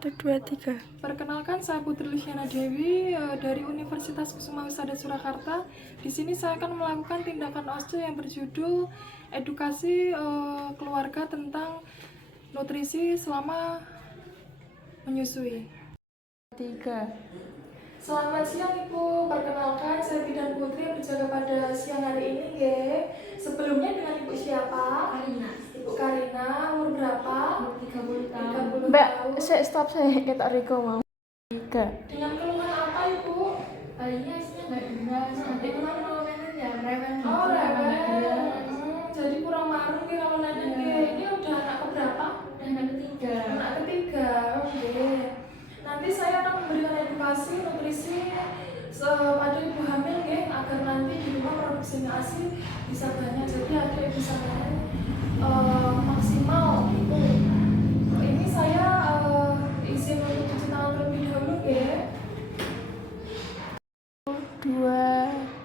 1, 2, 3. Perkenalkan, saya Putri Luciana Dewi dari Universitas Kusuma Wisada Surakarta. Di sini saya akan melakukan tindakan OSCE yang berjudul edukasi keluarga tentang nutrisi selama menyusui. 3. Selamat siang Ibu, perkenalkan saya Bidan Putri yang berjaga pada siang hari ini. Sebelumnya dengan Ibu siapa? Karina. Ibu Karina, umur berapa? 30 tahun. 30 Mbak, tahun. stop saya kita Riko mau. 3. Dengan keluhan apa Ibu? Bayinya isinya nggak jelas, nanti keluar kalau nenek ya rewel gitu. Oh, rewel. Jelas. Jadi kurang marung kalau nenek. Ini udah anak keberapa? Anak ketiga. Anak ketiga. Oke. Nanti saya akan memberikan edukasi nutrisi pada ibu hamil agar nanti di rumah produksinya ASI bisa banyak, jadi adik bisa maksimal gitu. Ini saya izin untuk cuci tangan terlebih dahulu 2,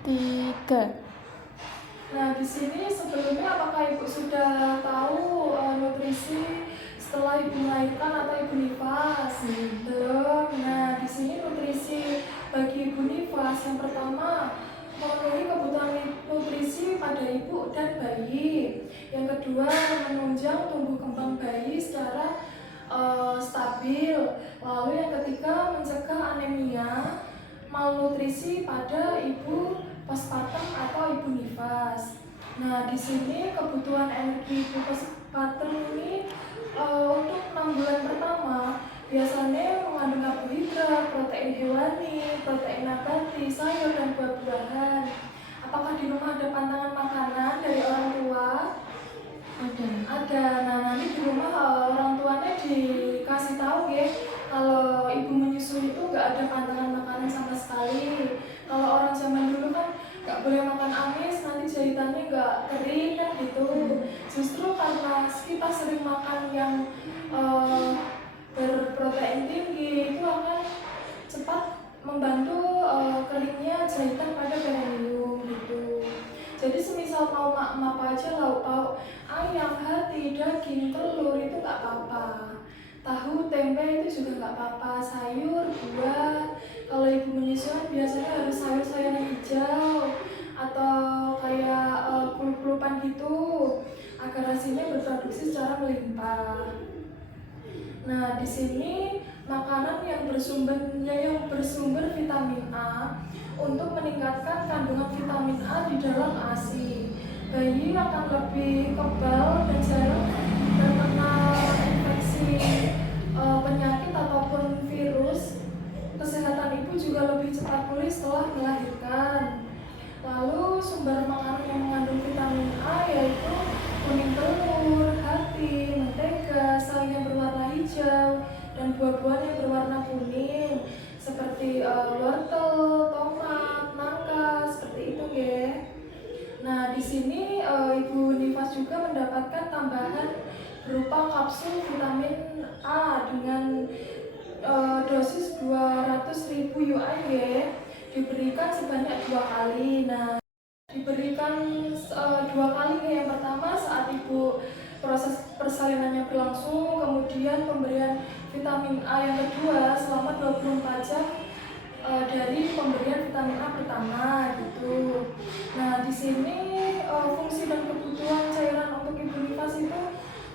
3. Nah, di sini sebelumnya apakah Ibu sudah tahu nutrisi setelah Ibu melahirkan atau Ibu nifas? Belum. Nah, di sini nutrisi bagi Ibu nifas yang pertama memenuhi kebutuhan nutrisi pada ibu dan bayi. Yang kedua, menunjang tumbuh kembang bayi secara stabil. Lalu yang ketiga, mencegah anemia, malnutrisi pada ibu postpartum atau ibu nifas. Nah, di sini kebutuhan energi ibu postpartum ini untuk 6 bulan pertama biasanya mengandung karbohidrat, protein hewani, protein nabati, sayur dan buah-buahan. Apakah di rumah ada pantangan makanan dari orang tua? Ada. Nah, nanti di rumah orang tuanya dikasih tahu kalau ibu menyusui itu nggak ada pantangan makanan sama sekali. Kalau orang zaman dulu kan nggak boleh makan amis, nanti jahitannya nggak kering kan gitu. Justru karena kita sering makan yang berprotein tinggi itu akan cepat membantu keringnya jahitan pada perineum gitu. Jadi semisal mau apa aja, lauk pauk, ayam, hati, daging, telur itu nggak apa-apa. Tahu, tempe itu juga nggak apa-apa. Sayur, buah. Kalau ibu menyusui biasanya harus sayur-sayuran hijau atau kayak pulup-pulupan gitu agar hasilnya berproduksi secara melimpah. Nah, di sini makanan yang bersumber vitamin A untuk meningkatkan kandungan vitamin A di dalam ASI. Bayi akan lebih kebal dan jarang terkena infeksi penyakit ataupun virus. Kesehatan ibu juga lebih cepat pulih setelah melahirkan. Lalu sumber makanan yang mengandung vitamin A yaitu kuning telur, hati, mentega, sayur yang berwarna hijau, dan buah-buahan yang berwarna kuning seperti wortel, tomat, nangka, seperti itu Nah, di sini ibu nifas juga mendapatkan tambahan berupa kapsul vitamin A dengan dosis 200.000 UI diberikan sebanyak 2 kali. Nah, diberikan 2 kali yang pertama saat ibu proses persalinannya berlangsung, kemudian pemberian vitamin A yang kedua selama 24 jam dari pemberian vitamin A pertama gitu. Nah, di sini fungsi dan kebutuhan cairan untuk ibu nifas itu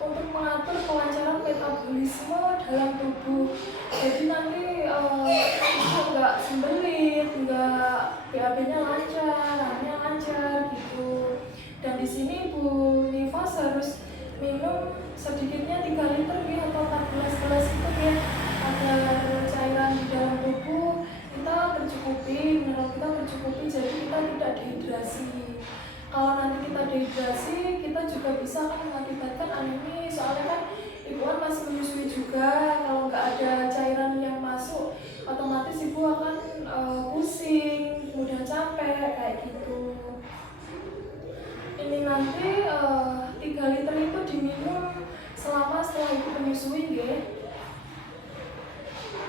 untuk mengatur kelancaran metabolisme dalam tubuh. Jadi nanti ibu nggak sembelit, nggak BAB-nya lancar, hamilnya lancar gitu. Dan di sini ibu nifas harus minum sedikitnya 3 liter atau 14 gelas itu agar cairan di dalam tubuh kita tercukupi, mineral kita tercukupi, jadi kita tidak dehidrasi. Kalau nanti kita dehidrasi, kita juga bisa akan mengakibatkan anemia. Soalnya kan ibu kan masih menyusui juga, kalau nggak ada cairan yang masuk, otomatis ibu akan pusing, mudah capek kayak gitu. Ini nanti 3 liter itu diminum setelah ibu menyusui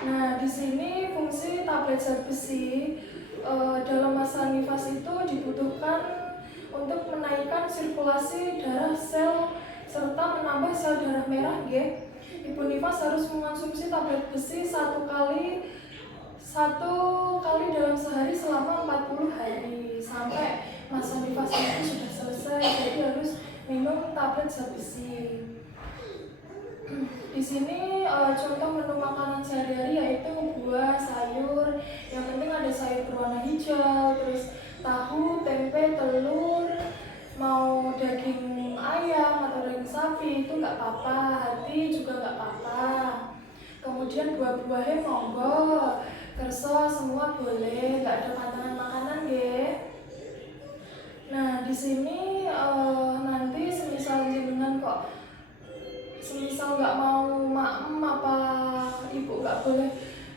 Nah, di sini fungsi tablet zat besi dalam masa nifas itu dibutuhkan untuk menaikkan sirkulasi darah sel serta menambah sel darah merah Ibu nifas harus mengonsumsi tablet besi satu kali dalam sehari selama 40 hari sampai masa nifasnya itu sudah selesai. Jadi harus minum tablet zat besi. Di sini contoh menu makanan sehari-hari yaitu buah, sayur. Yang penting ada sayur berwarna hijau, terus tahu, tempe, telur. Mau daging ayam atau daging sapi itu nggak apa-apa, hati juga nggak apa-apa. Kemudian buah-buahnya monggo, kerso semua boleh, nggak ada pantangan makanan ya. Nah di sini nanti semisal jenengan kok semisal nggak mau maem apa ibu nggak boleh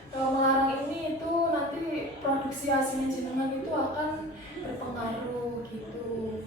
melarang ini, itu nanti produksi asinya jenengan itu akan berpengaruh gitu.